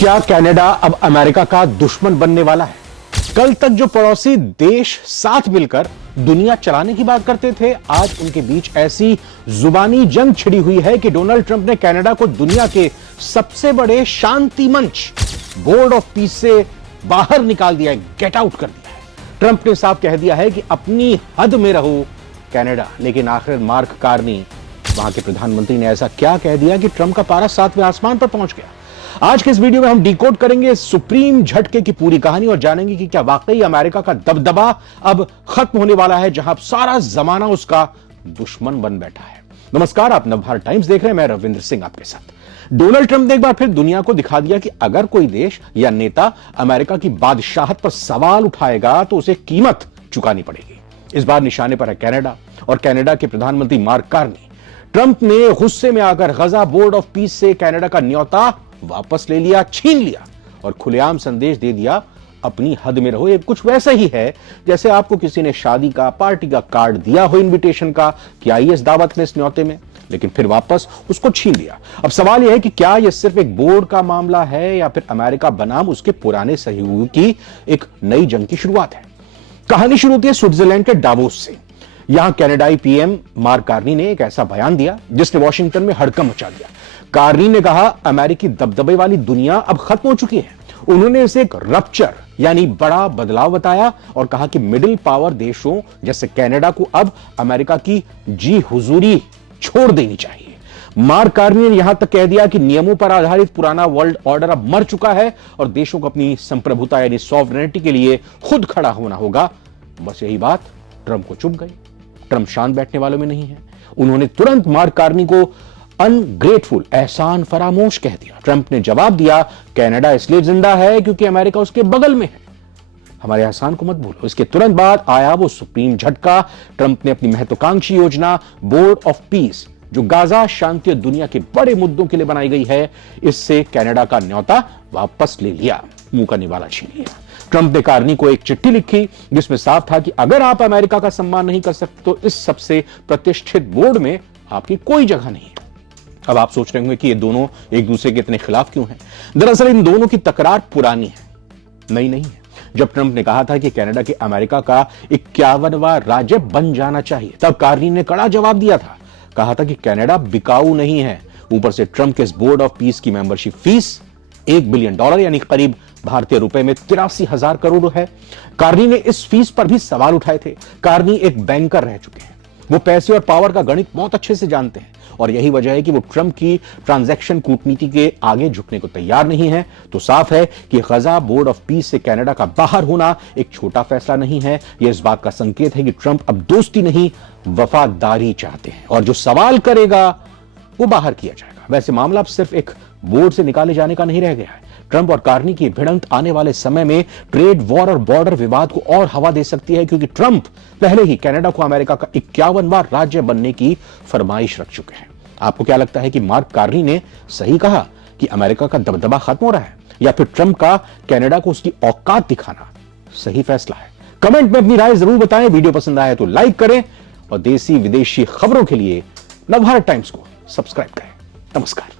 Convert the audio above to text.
क्या कनाडा अब अमेरिका का दुश्मन बनने वाला है? कल तक जो पड़ोसी देश साथ मिलकर दुनिया चलाने की बात करते थे, आज उनके बीच ऐसी जुबानी जंग छिड़ी हुई है कि डोनाल्ड ट्रंप ने कनाडा को दुनिया के सबसे बड़े शांति मंच बोर्ड ऑफ पीस से बाहर निकाल दिया है, गेट आउट कर दिया है। ट्रंप ने साफ कह दिया है कि अपनी हद में रहो कनाडा। लेकिन आखिर मार्क कार्नी, वहां के प्रधानमंत्री, ने ऐसा क्या कह दिया कि ट्रंप का पारा 7वें आसमान पर पहुंच गया। आज के इस वीडियो में हम डिकोड करेंगे सुप्रीम झटके की पूरी कहानी और जानेंगे कि क्या वाकई अमेरिका का दबदबा अब खत्म होने वाला है, जहां सारा जमाना उसका दुश्मन बन बैठा है। नमस्कार, आप नवभारत टाइम्स देख रहे हैं, मैं रविंद्र सिंह आपके साथ। डोनाल्ड ट्रंप ने एक बार फिर दुनिया को दिखा दिया कि अगर कोई देश या नेता अमेरिका की बादशाहत पर सवाल उठाएगा तो उसे कीमत चुकानी पड़ेगी। इस बार निशाने पर है कनाडा और कनाडा के प्रधानमंत्री मार्क कार्नी। ट्रंप ने गुस्से में आकर गजा बोर्ड ऑफ पीस से कनाडा का न्योता वापस ले लिया, छीन लिया और खुलेआम संदेश दे दिया, अपनी हद में रहो। ये कुछ वैसा ही है जैसे आपको किसी ने शादी का, पार्टी का कार्ड दिया हो इनविटेशन का कि आइए इस दावत में, इस न्योते में, लेकिन फिर वापस उसको छीन लिया। अब सवाल यह है कि क्या यह सिर्फ एक बोर्ड का मामला है या फिर अमेरिका बनाम उसके पुराने सहयोगी की एक नई जंग की शुरुआत है। कहानी शुरू होती है स्विट्जरलैंड के डावोस से। यहां कनाडाई पीएम मार्क कार्नी ने एक ऐसा बयान दिया जिसने वॉशिंगटन में हड़कंप मचा दिया। कार्नी ने कहा, अमेरिकी दबदबे वाली दुनिया अब खत्म हो चुकी है। उन्होंने इसे एक रप्चर यानी बड़ा बदलाव बताया और कहा कि मिडिल पावर देशों जैसे कनाडा को अब अमेरिका की जी हुजूरी छोड़ देनी चाहिए। मार्क कार्नी ने यहां तक कह दिया कि नियमों पर आधारित पुराना वर्ल्ड ऑर्डर अब मर चुका है और देशों को अपनी संप्रभुता यानी सॉवरेनिटी के लिए खुद खड़ा होना होगा। बस यही बात ट्रंप को चुभ गई। ट्रंप शांत बैठने वालों में नहीं है। उन्होंने तुरंत मार्क कार्नी को अनग्रेटफुल, एहसान फरामोश कह दिया। ट्रंप ने जवाब दिया, कनाडा इसलिए जिंदा है क्योंकि अमेरिका उसके बगल में है, हमारे एहसान को मत भूलो। इसके तुरंत बाद आया वो सुप्रीम झटका। ट्रंप ने अपनी महत्वाकांक्षी योजना बोर्ड ऑफ पीस, जो गाजा, शांति और दुनिया के बड़े मुद्दों के लिए बनाई गई है, इससे कनाडा का न्योता वापस ले लिया, मुंह का निवाला छीन लिया। ट्रंप ने कार्नी को एक चिट्ठी लिखी जिसमें साफ था कि अगर आप अमेरिका का सम्मान नहीं कर सकते तो इस सबसे प्रतिष्ठित बोर्ड में आपकी कोई जगह नहीं है। अब आप सोच रहे होंगे कि ये दोनों एक दूसरे के इतने खिलाफ क्यों हैं? दरअसल इन दोनों की तकरार पुरानी है, नई नहीं है। जब ट्रंप ने कहा था कि कनाडा के अमेरिका का 51वां राज्य बन जाना चाहिए, तब कार्नी ने कड़ा जवाब दिया था। कहा था कि कनाडा बिकाऊ नहीं है। ऊपर से ट्रंप के इस बोर्ड ऑफ पीस की मेंबरशिप फीस $1 बिलियन यानी करीब भारतीय रुपए में 83,000 करोड़ है। कार्नी ने इस फीस पर भी सवाल उठाए थे। कार्नी एक बैंकर रह चुके हैं, वो पैसे और पावर का गणित बहुत अच्छे से जानते हैं और यही वजह है कि वो ट्रंप की ट्रांजैक्शन कूटनीति के आगे झुकने को तैयार नहीं है। तो साफ है कि गजा बोर्ड ऑफ पीस से कनाडा का बाहर होना एक छोटा फैसला नहीं है। यह इस बात का संकेत है कि ट्रंप अब दोस्ती नहीं, वफादारी चाहते हैं और जो सवाल करेगा वो बाहर किया जाएगा। वैसे मामला अब सिर्फ एक बोर्ड से निकाले जाने का नहीं रह गया है। ट्रंप और कार्नी की भिड़ंत आने वाले समय में ट्रेड वॉर और बॉर्डर विवाद को और हवा दे सकती है, क्योंकि ट्रंप पहले ही कनाडा को अमेरिका का 51वां राज्य बनने की फरमाइश रख चुके हैं। आपको क्या लगता है कि मार्क कार्नी ने सही कहा कि अमेरिका का दबदबा खत्म हो रहा है, या फिर ट्रंप का कनाडा को उसकी औकात दिखाना सही फैसला है? कमेंट में अपनी राय जरूर बताएं। वीडियो पसंद आए तो लाइक करें और देसी विदेशी खबरों के लिए नवभारत टाइम्स को सब्सक्राइब करें। नमस्कार।